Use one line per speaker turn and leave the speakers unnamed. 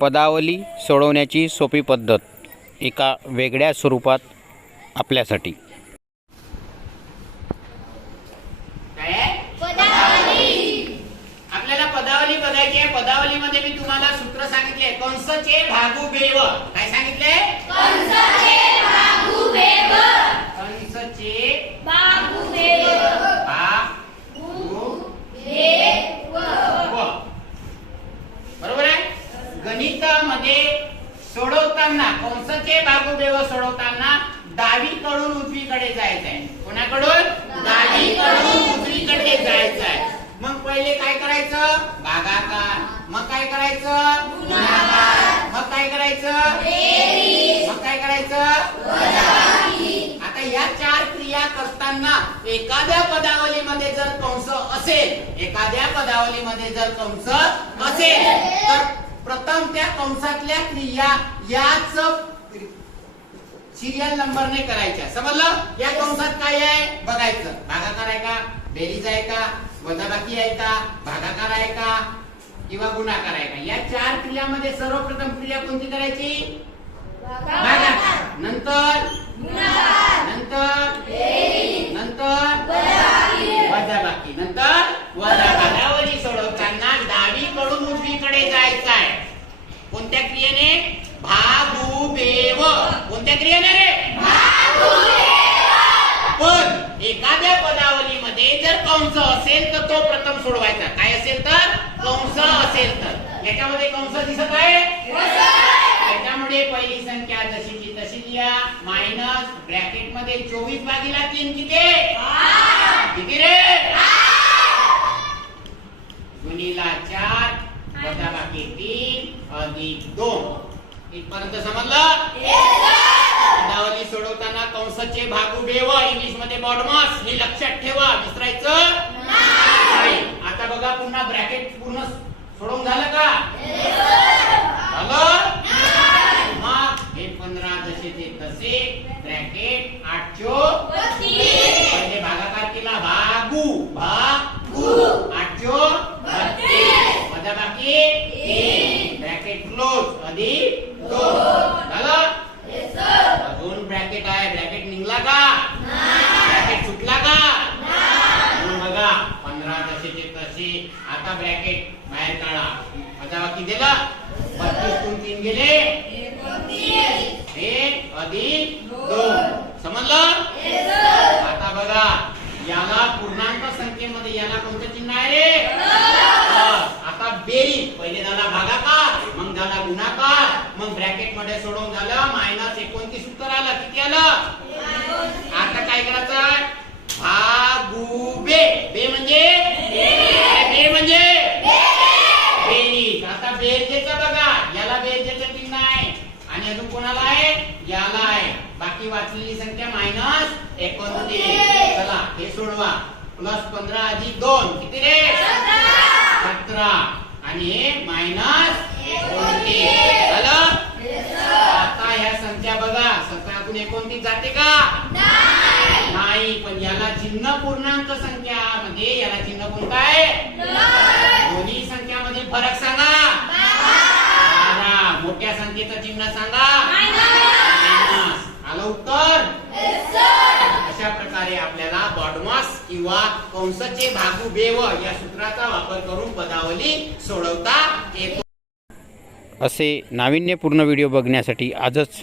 पदावली सोडवण्याची सोपी पद्धत एका वेगळ्या स्वरूपात आपल्यासाठी?
आपल्याला पदावली बघायची आहे पदावलीमध्ये मी तुम्हाला सूत्र सांगितले. कंसचे भागू बेव काय सांगितले? कंसचे भागू गणितामध्ये सोडवताना कंसचे बेव सोडवताना डावीकडून उजवीकडे जायचं आहे कोणाकडून डावीकडून उजवीकडे जायचं आहे मग पहिले काय करायचं? भागाकार. मग काय करायचं? मग काय करायचं? मग काय करायचं? आता या चार क्रिया करताना एखाद्या पदावलीमध्ये जर कंस असेल एखाद्या पदावलीमध्ये जर कंस असेल तर प्रथम त्या कंसातल्या क्रिया याच सिरियल नंबरने करायच्या. समजलं? या कंसात काय आहे? बघायचं. भागाकार आहे का? बेरीज आहे का? वजाबाकी आहे का? भागाकार आहे का? किंवा गुणाकार आहे का? या चार क्रियामध्ये सर्वप्रथम क्रिया कोणती करायची? भागाकार. नंतर? नंतर नंतर वजाबाकी नंतर वजाबाकावरी सोडवताना डावीकडून उजवीकडे जायचं आहे कोणत्या क्रियेने भागू बेव कोणत्या क्रियेने रे पण एखाद्या पदावलीमध्ये जर कंस असेल तर तो प्रथम सोडवायचा. काय असेल तर? कंस असेल तर. याच्यामध्ये कंस दिसत आहे? त्याच्यामुळे पहिली संख्या जशीची तशी लिहा. मायनस ब्रॅकेटमध्ये चोवीस भागीला तीन किती? किती रे? गुणीला चार वजा बाकी तीन अधिक दोन. इथपर्यंत समजलं? कंसाचे भागू बेव इंग्लिशमध्ये बॉडमस हे लक्षात ठेवा विसरायचं नाही. आता बघा पुन्हा ब्रॅकेट पूर्ण सोडवून झालं का? झालं? मग हे पंधरा जसे ते तसे ब्रॅकेट पहिले भागाकार केला भागू भागू आठचो वजा बाकी ब्रॅकेट क्लोज अधिक दोन झालं दोन ब्रॅकेट आहे. ब्रॅकेट निघला का? ब्रॅकेट सुटला का? म्हणून बघा पंधरा तसेचे तसे. आता ब्रॅकेट बाहेर काढा. आता बाकी दिला बत्तीस तून तीन गेले. एक अधिक दोन. समजलं? आता बघा याला पूर्णांक संख्येमध्ये याला कोणतं चिन्ह आहे आता बेरी पहिले झाला भागाकार मग झाला गुणाकार. मग ब्रॅकेटमध्ये सोडवून झालं आलं किती आलं? आता काय करायचं भागू बे. बे म्हणजे? बे म्हणजे? बेरीज आता बेरजेचा बघा. याला बेरजेचं चिन्ह आहे. आणि अजून कोणाला आहे? याला आहे. बाकी वाचलेली संख्या मायनस एकोणतीस. चला हे सोडवा. प्लस पंधरा अधिक दोन. किती रे? सतरा. आणि मायनस एकोणतीस झालं आता ह्या संख्या बघा सतरातून एकोणतीस जाते का? नाही पण याला चिन्ह पूर्णांक संख्या म्हणजे याला चिन्ह कोणता आहे दोन्ही संख्यामध्ये फरक सांगा. बारा मोठ्या संख्येचं चिन्ह सांगा. आलं उत्तर? अशा प्रकारे आपल्याला बॉडमास किंवा कंसचे भागू बेव या सूत्राचा वापर करून पदावली सोडवता येतो.
असे नाविन्यपूर्ण व्हिडिओ बघण्यासाठी आजच